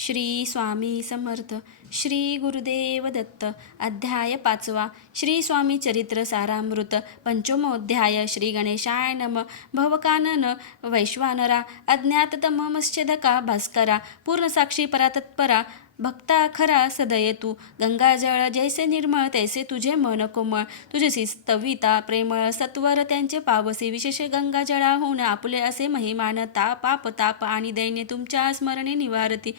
श्री स्वामी समर्थ. श्री गुरुदेव दत्त. अध्याय 5. श्री स्वामी चरित्र सारामृत. पंचमोध्याय. श्री गणेशाय नम. भवकानन वैश्वानरा अज्ञाततम मत्स्यधका भास्करा पूर्णसाक्षी परातत्परा भक्ता खरा सदये तू. गंगाजळ जैसे निर्मळ तैसे तुझे मन कोमळ. तुझसी स्तविता प्रेमळ सत्वर त्यांचे पावसी. विशेष गंगाजळाहून आपले असे महिमान पाप ताप आणि दैन्य तुमच्या स्मरणे निवारती.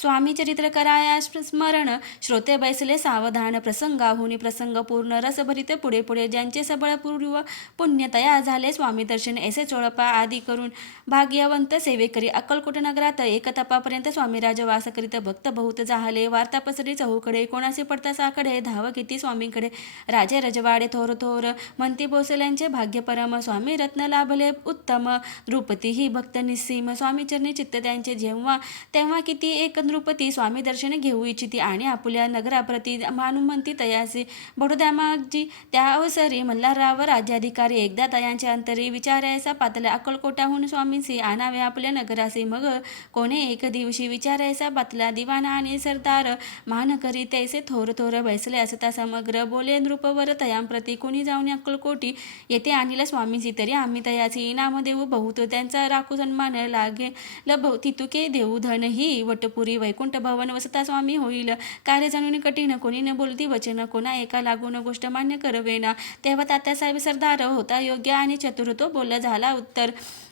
स्वामी चरित्र कराया स्मरण. श्रोते बैसले सावधान. प्रसंगाहुनी प्रसंग पूर्ण रसभरित पुढे पुढे. ज्यांचे सबळ पूर्व पुण्य तया झाले स्वामी दर्शन. ऐसे चोळपा आदी करून भाग्यवंत सेवेकरी. अक्कलकोट नगरात एक तपापर्यंत स्वामीराज वास करीत. भक्त बहुत जाहले. वार्ता पसरली चहूकडे. कोणासे पडता साकडे. धाव किती स्वामींकडे. राजे रजवाडे थोर थोर. म्हणती भोसल्यांचे भाग्य परम. स्वामी रत्न लाभले उत्तम. द्रुपती ही भक्त निस्सीम. स्वामीचरणी चित्त त्यांचे जेव्हा तेव्हा किती एक नृपती. स्वामी दर्शन घेऊ इच्छिती आणि आपुल्या नगराप्रती मानू म्हणती तयासी. बडोद्यामागजी त्या अवसरी मल्हारराव राज्याधिकारी. एकदा तयांच्या अंतरी विचारायचा पातल्या. अक्कलकोटाहून स्वामींसी आणावे आपल्या नगरासी. मग कोणे एक दिवशी विचारायचा पातला. दिवाना आणि सरदार मान करी तैसे थोर थोर बैसले असता समग्र. बोले नृपवर तयांप्रती. कुणी जाऊन अक्कलकोटी येथे आणील स्वामींसी. तरी आम्ही तयासी इनाम देऊ बहुत. त्यांचा राखू सन्मान लागेल तितुके देऊ धन. ही वटपुरी वैकुंठ भवन वसता स्वामी होईल. कार्य जाणून कठीण. कोणी न बोलती वचन. कोणा एका लागून गोष्ट मान्य करवेना. तेव्हा तात्यासाहेब सरदार होता योग्य आणि चतुर. तो बोलला झाला उत्तर.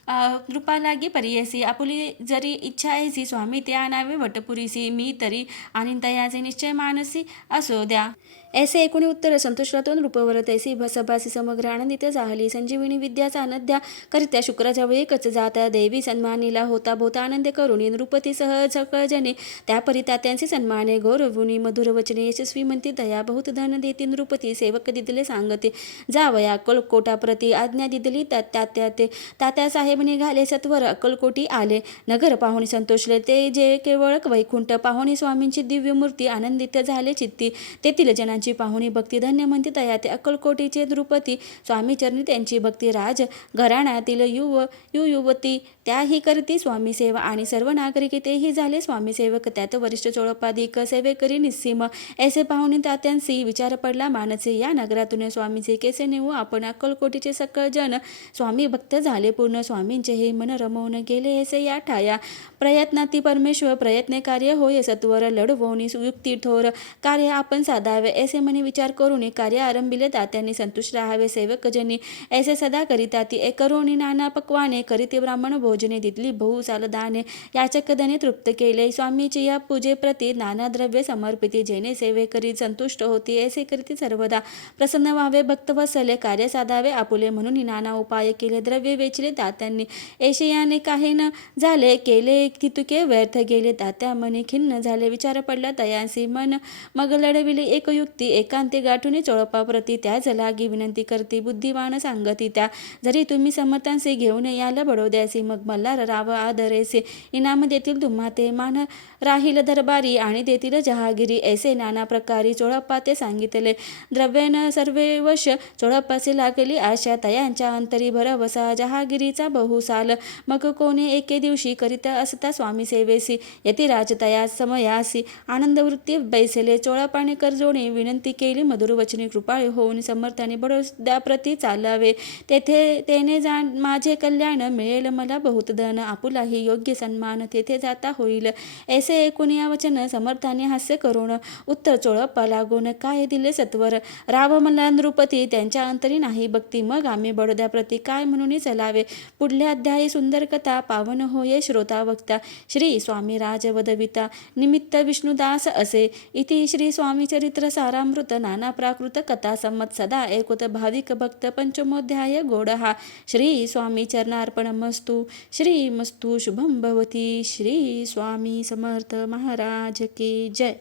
नृपालागी परियसी. आपुली जरी इच्छा ऐसी स्वामी ते आणावे वटपुरीसी. मी तरी आणि तयाचे निश्चय मानसी असो द्या. ऐसे एकूण उत्तर संतोषातो नृपवर. तैसी सभासी समग्र आनंदित झाली. संजीवनी विद्याचा अनद्या करित्या शुक्राच्या एकच जाता. देवी सन्मानीला होता बहुत आनंद करुणी. नृपती सह सकळजने त्यापरी तात्यांचे सन्माने. गौरवुनी मधुर वचने यशस्वी म्हणती दया. बहुत धन देती नृपती. सेवक दिदले सांगते जावया अक्कलकोटाप्रती. आज्ञा दिदली तात्या साहेब निघाले सत्वर अक्कलकोटी आले. नगर पाहुणी संतोषले ते जे केवळ वैकुंठ. पाहुणी स्वामींची दिव्य मूर्ती आनंदित झाले चित्ती. तेथील जनांची पाहुणी भक्ती धन्य म्हणती तया. ते अक्कलकोटीचे नृपती स्वामी चरणी त्यांची भक्ती. राज घराण्यातील युवती त्याही करती स्वामी सेवा. आणि सर्व नागरिक तेही झाले स्वामी सेवक. त्यात वरिष्ठ चोळपाधिक सेवेकरी निस्सीम. ऐसे पाहुणे तात्यांसी विचार पडला मानसी. या नगरातून स्वामीचे केसे नेऊ आपण. अक्कलकोटीचे सकळ जन स्वामी भक्त झाले पूर्ण. स्वामींचे हे मन रमवून गेले ऐसे या ठाया. प्रयत्नाती परमेश्वर प्रयत्ने कार्य होय सत्वर. लढवोनी युक्ती ठोर कार्य आपण साधावे. ऐसे मनी विचार करून कार्य आरंभिले तात्यांनी. संतुष्ट राहावे सेवकजनी ऐसे सदा करिताती. करोनी नाना पक्वाने करीते ब्राह्मण भोजने. दितली बहु सालदाने याचक धने तृप्त केले. स्वामीची या पूजेप्रती नाना द्रव्य समर्पिती. जेणे सेवेकरी संतुष्ट होती. ऐसे करीती सर्वदा. प्रसन्न व्हावे भक्त वसले. कार्य साधावे आपुले म्हणून नाना उपाय केले. द्रव्य वेचले तात्यांनी. ऐशियाने काही न झाले केले तितुके व्यर्थ गेले. तात्या मनी खिन्न झाले. विचार पडला तयांसी. मन मग लढविले एक युक्ती. एकांती गाठून चोळपाप्रती. त्याच लागी विनंती करती बुद्धिवान सांगती त्या. जरी तुम्ही समर्थांसी घेऊन याल बडोद्यासी. मग मल्हारराव आदरेसे इनाम देतील तुम्हा ते. मान राहील दरबारी आणि देतील जहागिरी. ऐसे नाना प्रकारी चोळप्पा ते सांगितले. द्रव्यन सर्वे वश चोळप्पासी लागली आशा. तयांच्या अंतरी भरवसा जहागिरीचा बहुसाल. मग कोणी एके दिवशी करीत असता स्वामी सेवेसी. यतिराज तया समयासी आनंदवृत्ती बैसले. चोळपाने करजोडे विनंती केली मधुर वचने. कृपाळू होऊन समर्थाने बडोद्याप्रती चालावे. तेने माझे कल्याण मिळेल मला बहुत धन. आपुलाही योग्य सन्मान तेथे जाता होईल. ऐसे ऐकून या वचन समर्थाने हास्य करून उत्तर चोळप्पा लागून काय दिले सत्वर. राव मला नृपती त्यांच्या अंतरी नाही भक्ती. मग आम्ही बडोद्याप्रती काय म्हणून चलावे. पुढले अध्यायी सुंदर कथा पावन होये श्रोता वक्ता. श्री स्वामी राजवदविता निमित्त विष्णुदास असे. इति श्री स्वामी चरित्र सारामृत नाना प्राकृत कथा संमत सदा ऐकुत भाविक भक्त. पंचमोध्याय गोडहा. श्री स्वामी चरणार्पणमस्तु. श्रीमस्तु शुभम भवती. श्री स्वामी समर्थ महाराज की जय.